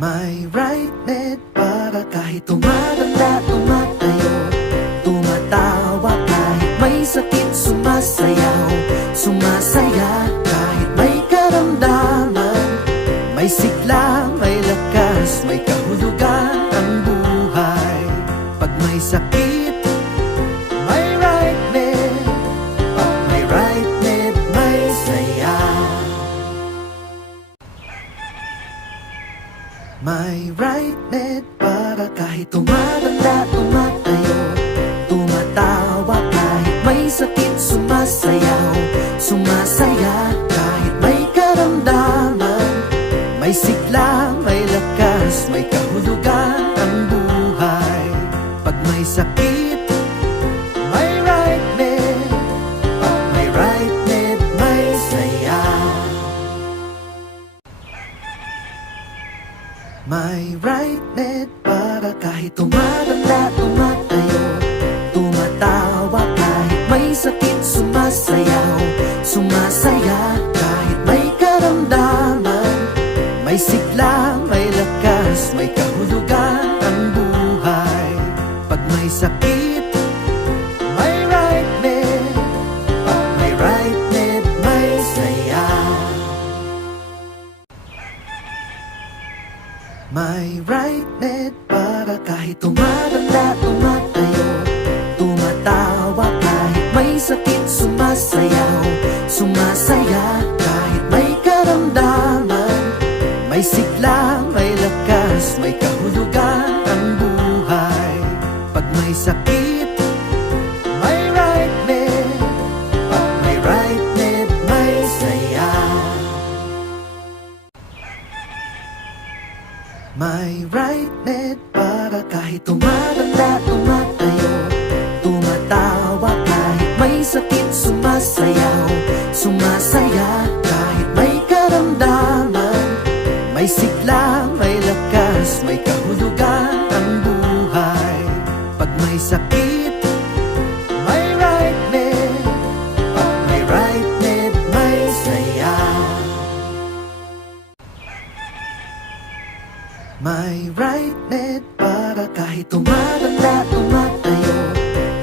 May right net para kahit tumatanda, tumatayo, tumatawa kahit may sakit, sumasayaw, sumasaya kahit may karamdaman. May sigla, may lakas, may kahulugan ang buhay. Pag may sakit, may right net. Pag may right net, may saya. May right net para kahit tumatanda, tumatayo, tumatawa kahit may sakit, sumasayaw, sumasaya kahit may karamdaman. May sigla, may lakas, may kahulugan ang buhay. Pag may sakit, may right net. Pag may right net, may saya. May right net para kahit tumatanda, tumatayo, tumatawa kahit may sakit, sumasayaw, sumasaya kahit may karamdaman. May sigla, may lakas, may kahulugan ang buhay. Pag may sakit, may right net. Pag may right net, may saya. May right net para kahit tumatanda, tumatayo, tumatawa kahit may sakit, sumasayaw, sumasaya kahit may karamdaman. May sigla, may lakas, may kahulugan ang buhay. Pag may sakit, may right net. Pag may right net, may saya. May right net para kahit tumatanda, tumatayo, tumatawa kahit may sakit, sumasayaw, sumasaya kahit may karamdaman. May sigla, may lakas, may kahulugan ang buhay. Pag may sakit, may right net. Pag may right net, may saya. May right net para kahit tumatanda, tumatayo,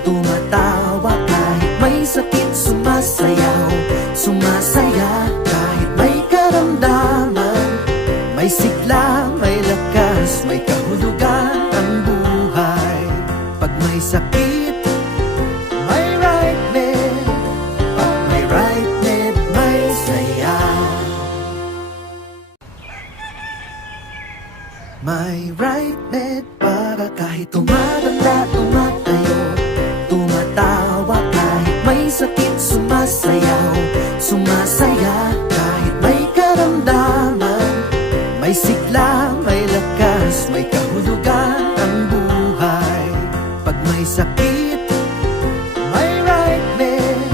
tumatawa kahit may sakit, sumasayaw, sumasaya kahit may karamdaman. May sigla, may lakas, may kahulugan ang buhay. Pag may sakit, may right net. Pag may right net, may saya. May right net para kahit tumatanda, tumatayo, tumatawa kahit may sakit, sumasayaw, sumasaya kahit may karamdaman. May sigla, may lakas, may kahulugan ang buhay. Pag may sakit, may right net.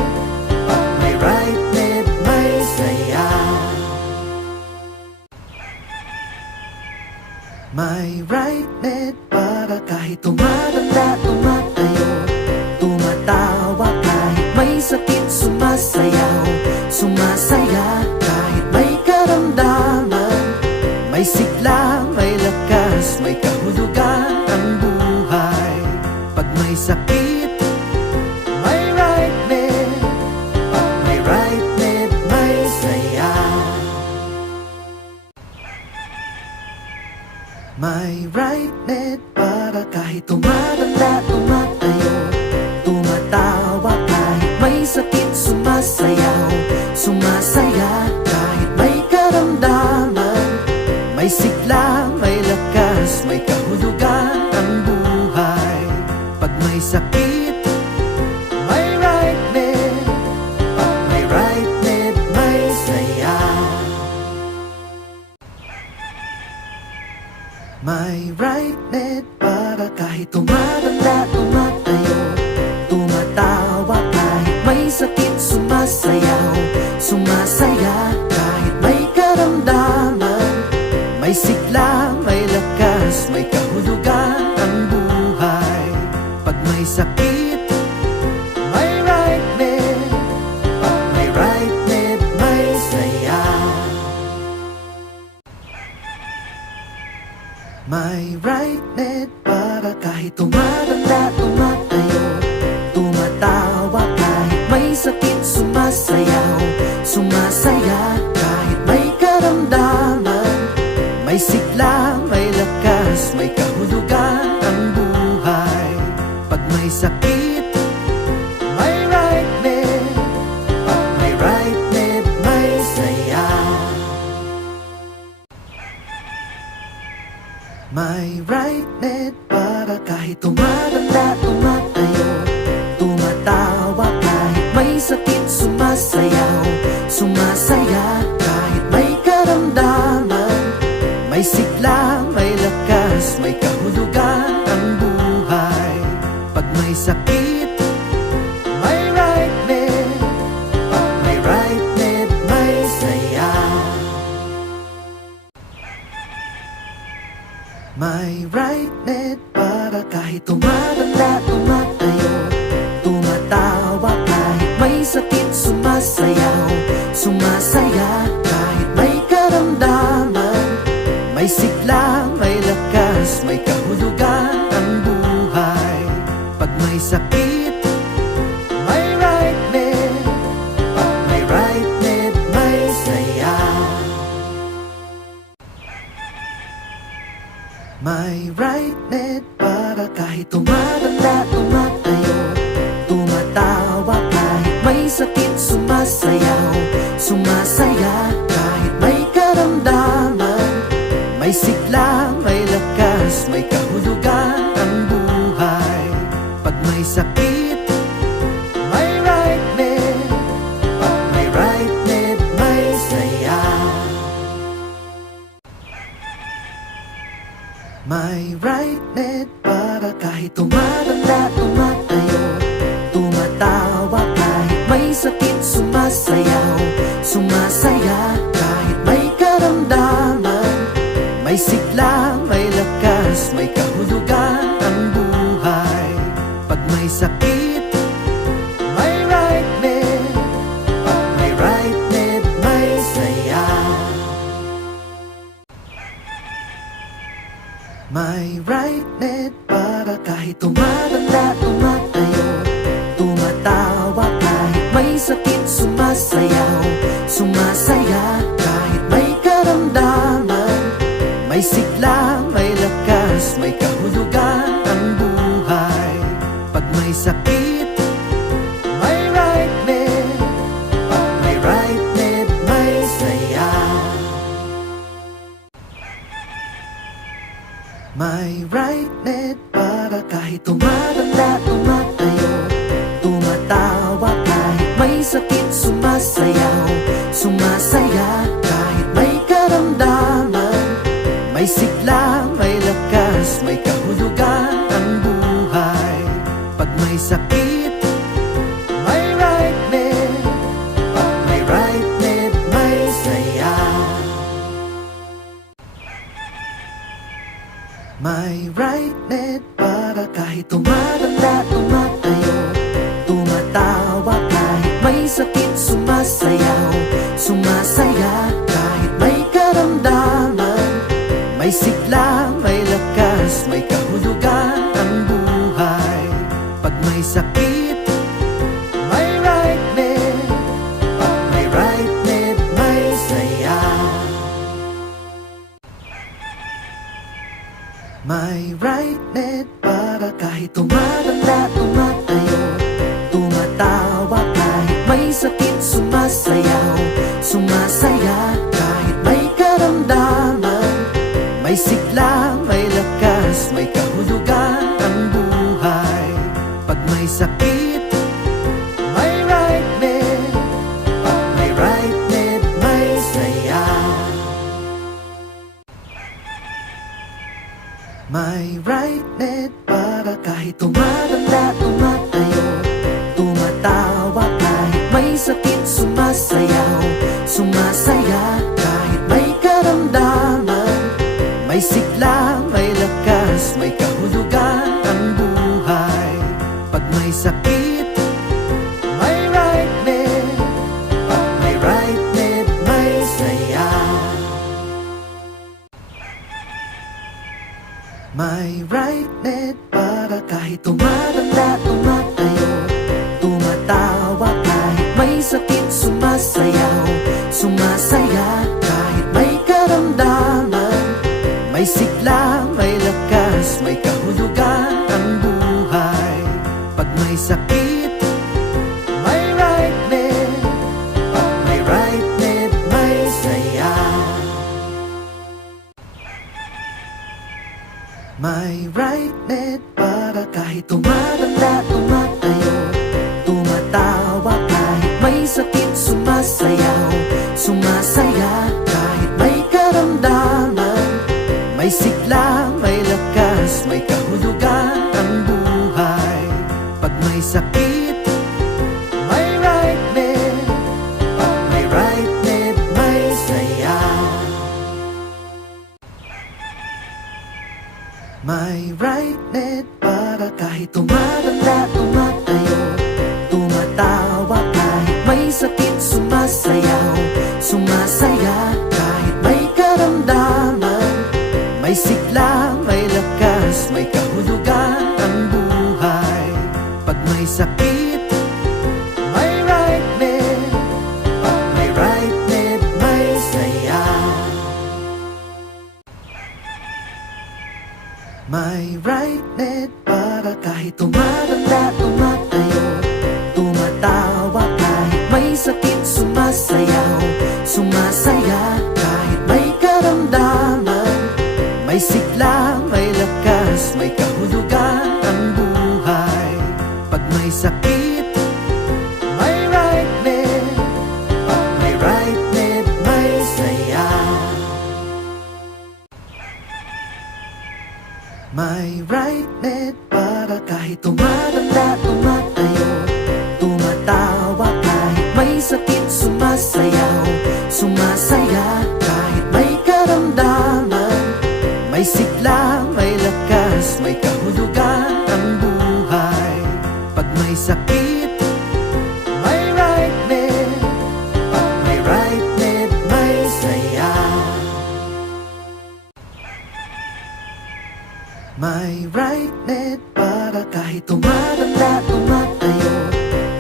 Pag may right net, may saya. May right net para kahit tumatanda, tumatayo, tumatawa kahit may sakit, sumasayaw, sumasaya kahit may karamdaman. May sigla, may lakas, may kahulugan ang buhay. Pag may sakit, may right net. Pag may right net, may saya. May right net para kahit tumatanda, tumatayo, tumatawa kahit may sakit, sumasayaw, sumasaya kahit may karamdaman. May sigla, may lakas, may kahulugan ang buhay. Pag may sakit, may right net. Pag may right net, may saya. May right net para kahit tumatanda, tumatayo, tumatawa kahit may sakit, sumasayaw, sumasaya kahit may karamdaman. May sigla, may lakas, may kahulugan ang buhay. Pag may sakit, may right net. Pag may right net, may saya. May right net para kahit tumatanda, tumatayo, tumatawa kahit may sakit, sumasayaw, sumasaya kahit may karamdaman. May sigla, may lakas, may kahulugan ang buhay. Pag may sakit, may right net. Pag may right net, may saya. May right net para kahit tumatanda, tumatayo, tumatawa kahit may sakit, sumasayaw, sumasaya kahit may karamdaman. May sigla, may lakas, may kahulugan ang buhay. Pag may sakit, may right net. Pag may right net, may saya. May right net para kahit tumatanda, tumatayo, tumatawa kahit may sakit, sumasayaw, sumasaya kahit may karamdaman. May sigla, may lakas, may kahulugan ang buhay. Pag may sakit, may right net. Pag may right net, may saya. May right net para kahit tumatanda, tumatayo, tumatawa kahit may sakit, sumasayaw, sumasaya kahit may karamdaman. May sigla, may lakas, may kahulugan ang buhay. Pag may sakit, may right net. Pag may right net, may saya. May right net para kahit tumatanda, tumatayo, tumatawa kahit may sakit, sumasayaw, sumasaya kahit may karamdaman. May sigla, may lakas, may kahulugan ang buhay. Pag may sakit, may right net. Pag may right net, may saya. May right net para kahit tumatanda, tumatayo, tumatawa kahit may sakit, sumasayaw, sumasaya kahit may karamdaman. May sigla, may lakas, may kahulugan ang buhay. Pag may sakit, may right net. Pag may right net, may saya. May right net para kahit tumatanda, tumatayo, tumatawa kahit may sakit, sumasayaw, sumasaya kahit may karamdaman. May sigla, may lakas, may kahulugan ang buhay. Pag may sakit, may right net. Pag may right net, may saya. May right net para kahit tumatanda, tumatayo, tumatawa kahit may sakit, sumasayaw, sumasaya kahit may karamdaman. May sigla, may lakas, may kahulugan ang buhay. Pag may sakit, may right net. Pag may right net, may saya. May right net para kahit tumatanda, tumatayo, tumatawa kahit may sakit, sumasayaw, sumasaya kahit may karamdaman. May sigla, may lakas, may kahulugan ang buhay. Pag may sakit, may right net. Pag may right net, may saya. May right net para kahit tumatanda, tumatayo, tumatawa kahit may sakit, sumasayaw, sumasaya kahit may karamdaman. May sigla, may lakas, may kahulugan ang buhay. Pag may sakit, may right net. Pag may right net, may saya. May right net para kahit tumatanda, tumatayo, tumatawa kahit may sakit, sumasayaw, sumasaya kahit may karamdaman. May sigla, may lakas, may kahulugan ang buhay. Pag may sakit, may right net. Pag may right net, may saya. May right net para kahit tumatanda, tumatayo, tumatawa kahit may sakit, sumasayaw, sumasaya kahit may karamdaman. May sigla, may lakas, may kahulugan ang buhay. Pag may sakit, may right net. Pag may right net, may saya. May right net para kahit tumatanda, tumatayo, tumatawa kahit may sakit, sumasayaw, sumasaya kahit may karamdaman. May sigla, may lakas, may kahulugan ang buhay. Pag may sakit, may right net. Pag may right net, may saya. May right net para kahit tumatanda, tumatayo, tumatawa kahit may sakit, sumasayaw, sumasaya kahit may karamdaman. May sigla, may lakas, may kahulugan ang buhay. Pag may sakit, may right net. Pag may right net, may saya. May right net para kahit tumatanda, tumatayo, tumatawa kahit may sakit, sumasayaw, sumasaya kahit may karamdaman. May sigla, may lakas, may kahulugan ang buhay. Pag may sakit, may right net. Pag may right net, may saya. May right net para kahit tumatanda, tumatayo,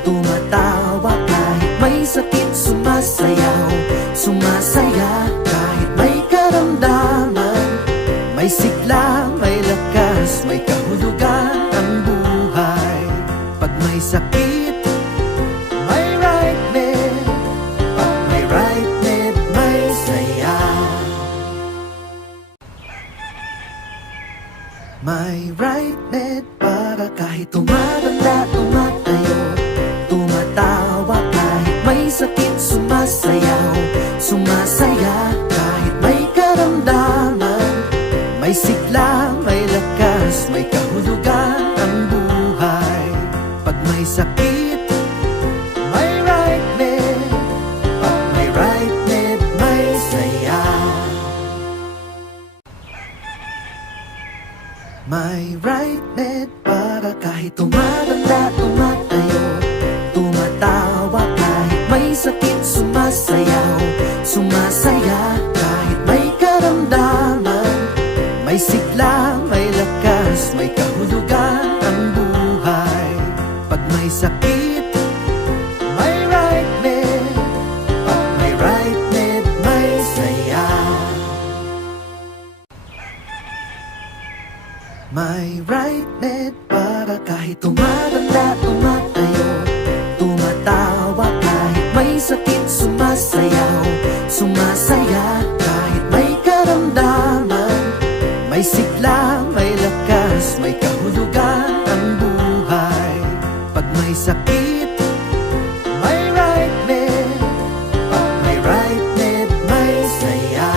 tumatawa kahit may sakit, sumasayaw, sumasaya kahit may karamdaman. May sigla, may lakas, may kahulugan ang buhay. Pag may sakit, may right net. Pag may right net, may saya. May right net para kahit tumatanda, tumatayo, tumatawa kahit may sakit, sumasayaw, sumasaya kahit may karamdaman. May sigla, may lakas, may kahulugan ang buhay. Pag may sakit, may right net. Pag may right net, may saya. May right net para kahit tumatanda, tumatayo, tumatawa kahit may sakit, sumasayaw, sumasaya kahit may karamdaman. May sigla, may lakas, may kahulugan ang buhay. Pag may sakit, may right net. Pag may right net, may saya. May right net para kahit tumatanda, tumatayo, tumatawa kahit may sakit, sumasayaw, sumasaya kahit may karamdaman. May sigla, may lakas, may kahulugan ang buhay. Pag may sakit, may right net. Pag may right net, may saya.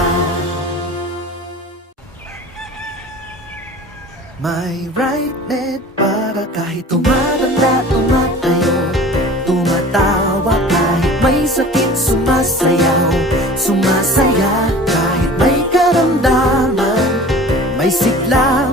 May right net para kahit tumatanda, tumatayo, tumatawa kahit may sakit, sumasayaw, sumasaya kahit may karamdaman. May sigla,